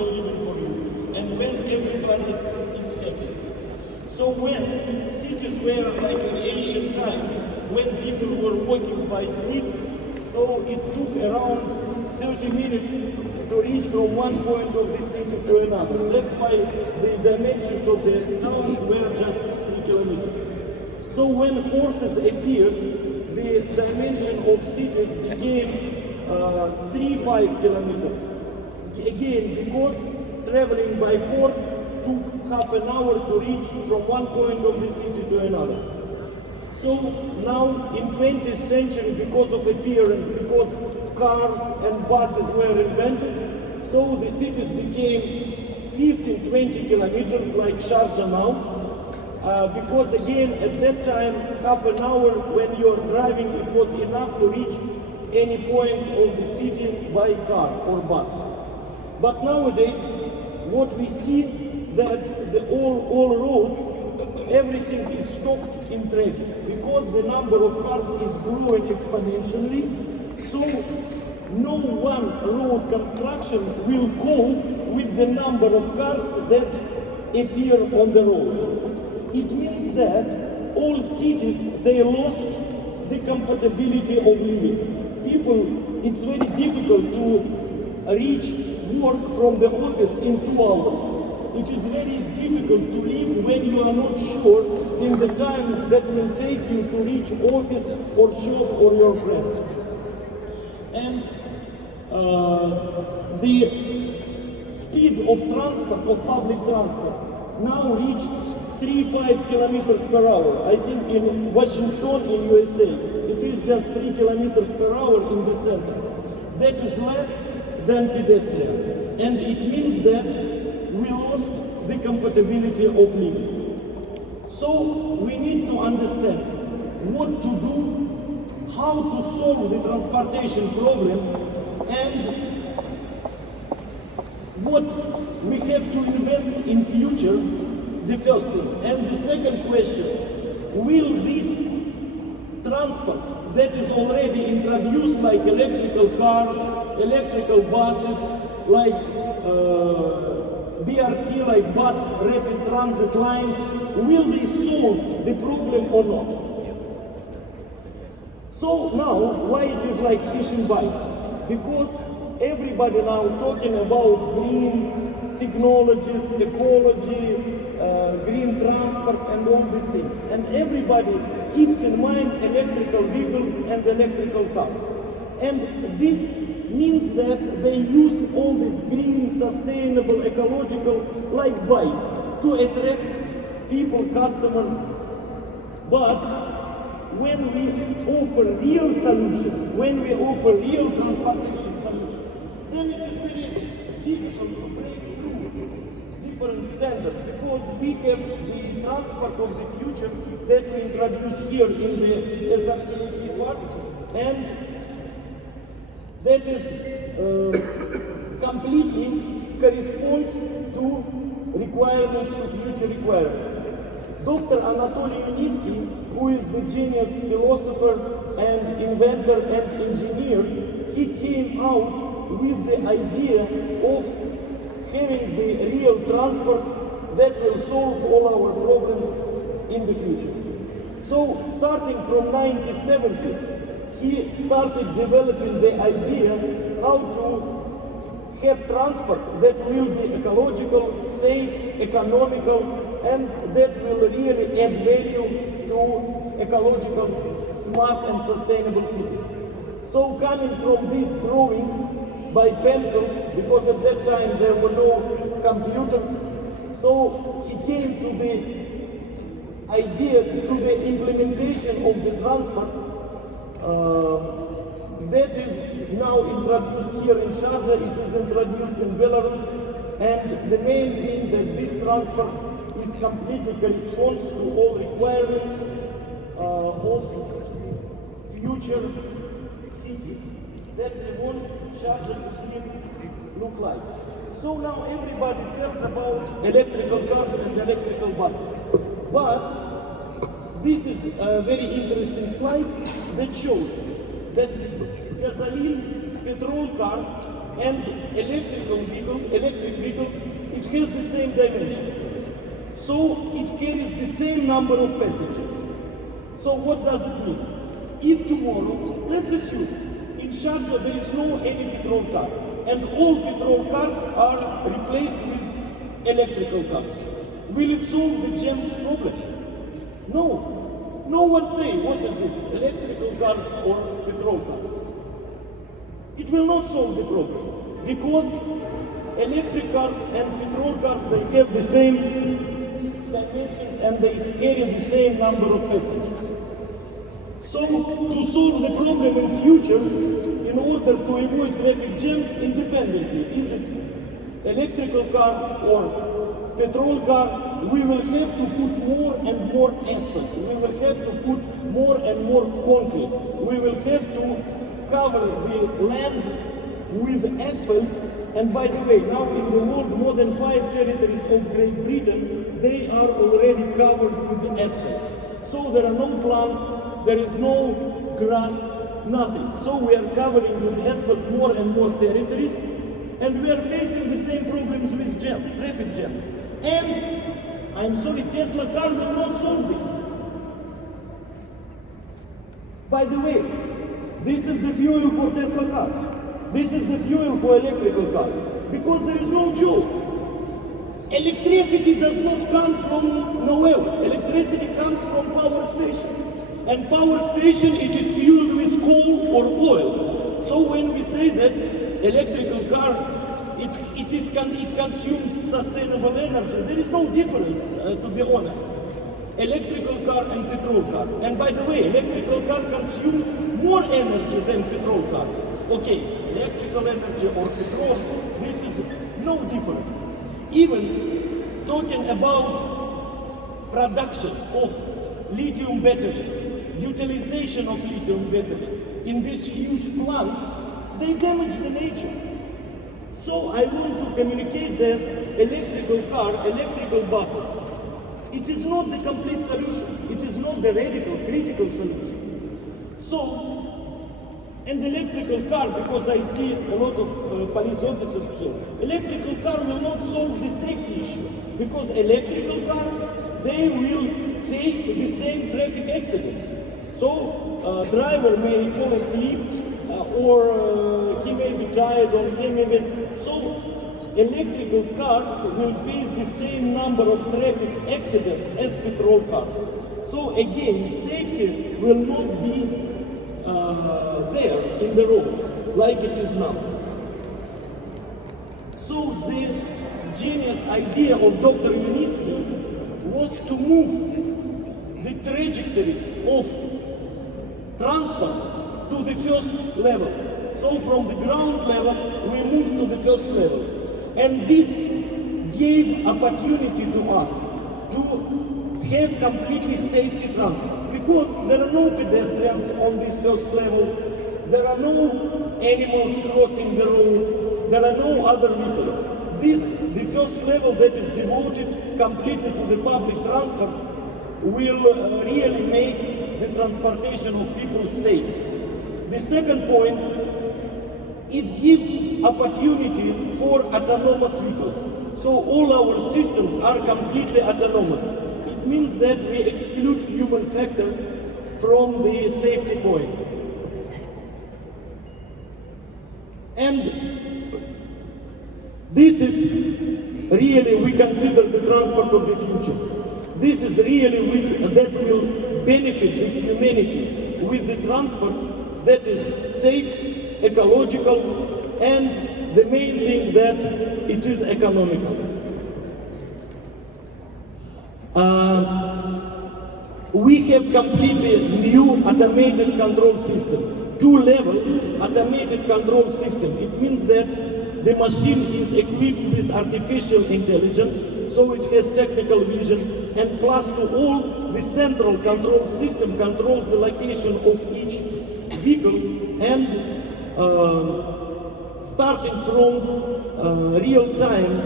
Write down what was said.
comfortable even for you, and when everybody is happy. So when cities were like in ancient times, when people were walking by feet, so it took around 30 minutes to reach from one point of the city to another. That's why the dimensions of the towns were just 3 kilometers. So when horses appeared, the dimension of cities became 3-5 kilometers. Again, because traveling by horse took half an hour to reach from one point of the city to another. So now in 20th century, because of appearance, because cars and buses were invented, so the cities became 15-20 kilometers like Sharjah now. Because again, at that time, half an hour when you're driving, it was enough to reach any point of the city by car or bus. But nowadays, what we see that all roads, everything is stocked in traffic because the number of cars is growing exponentially. So no one road construction will cope with the number of cars that appear on the road. It means that all cities, they lost the comfortability of living. People, it's very difficult to reach work from the office in 2 hours. It is very difficult to live when you are not sure in the time that will take you to reach office or shop or your friends. And the speed of transport, of public transport, now reached 3-5 kilometers per hour. I think in Washington, in USA, it is just 3 kilometers per hour in the center. That is less than pedestrian. And it means that we lost the comfortability of living. So we need to understand what to do, how to solve the transportation problem, and what we have to invest in future, the first thing. And the second question, will this transport that is already introduced, like electrical cars, electrical buses, like BRT, like bus rapid transit lines, will they solve the problem or not? So now, why it is like fish in bites? Because everybody now talking about green technologies, ecology, green transport and all these things. And everybody keeps in mind electrical vehicles and electrical cars. And this means that they use all this green, sustainable, ecological, like bite to attract people, customers. But when we offer real solution, when we offer real transportation solution, then it is very difficult to break through different standards, because we have the transport of the future that we introduce here in the ZALO part, and that is completely corresponds to requirements, to future requirements. Dr. Anatoly Unitsky, who is the genius philosopher and inventor and engineer, he came out with the idea of having the real transport that will solve all our problems in the future. So starting from 1970s, he started developing the idea how to have transport that will be ecological, safe, economical, and that will really add value to ecological, smart and sustainable cities. So coming from these drawings by pencils, because at that time there were no computers, so he came to the idea, to the implementation of the transport that is now introduced here in Sharjah. It is introduced in Belarus, and the main thing that this transport is completely corresponds to all requirements of future city that we want Sharjah to look like. So now everybody tells about electrical cars and electrical buses, but this is a very interesting slide that shows that gasoline, petrol car and electric vehicle has the same dimension. So it carries the same number of passengers. So what does it mean? If tomorrow, let's assume, in Sharjah there is no any petrol car, and all petrol cars are replaced with electrical cars, will it solve the jams problem? No. No one say, what is this, electrical cars or petrol cars? It will not solve the problem, because electric cars and petrol cars, they have the same dimensions and they carry the same number of passengers. So, to solve the problem in future, in order to avoid traffic jams independently, is it electrical car or petrol car, we will have to put more and more asphalt. We will have to put more and more concrete. We will have to cover the land with asphalt. And by the way, now in the world, more than 5 territories of Great Britain, they are already covered with asphalt. So there are no plants, there is no grass, nothing. So we are covering with asphalt more and more territories, and we are facing the same problems with traffic jams. And I'm sorry, Tesla car will not solve this. By the way, this is the fuel for Tesla car. This is the fuel for electrical car. Because there is no fuel. Electricity does not come from nowhere. Electricity comes from power station. And power station, it is fueled with coal or oil. So when we say that electrical car, it consumes sustainable energy, there is no difference, to be honest. Electrical car and petrol car. And by the way, electrical car consumes more energy than petrol car. Okay, electrical energy or petrol, this is no difference. Even talking about production of lithium batteries, utilization of lithium batteries in these huge plants, they damage the nature. So I want to communicate that electrical car, electrical buses, it is not the complete solution. It is not the radical, critical solution. So, and electrical car, because I see a lot of police officers here, electrical car will not solve the safety issue, because electrical car, they will face the same traffic accidents. So, driver may fall asleep, or he may be tired, or he may be... So, electrical cars will face the same number of traffic accidents as petrol cars. So again, safety will not be there in the roads like it is now. So the genius idea of Dr. Unitsky was to move the trajectories of transport to the first level. So from the ground level, we move to the first level. And this gave opportunity to us to have completely safety transport, because there are no pedestrians on this first level, there are no animals crossing the road, there are no other vehicles. The first level that is devoted completely to the public transport will really make the transportation of people safe. The second point, it gives opportunity for autonomous vehicles. So all our systems are completely autonomous. It means that we exclude human factor from the safety point. And this is really, we consider the transport of the future. This is really that will benefit the humanity with the transport that is safe, ecological, and the main thing that it is economical. We have completely new automated control system, two-level automated control system. It means that the machine is equipped with artificial intelligence, so it has technical vision, and plus to all, the central control system controls the location of each vehicle, and starting from real time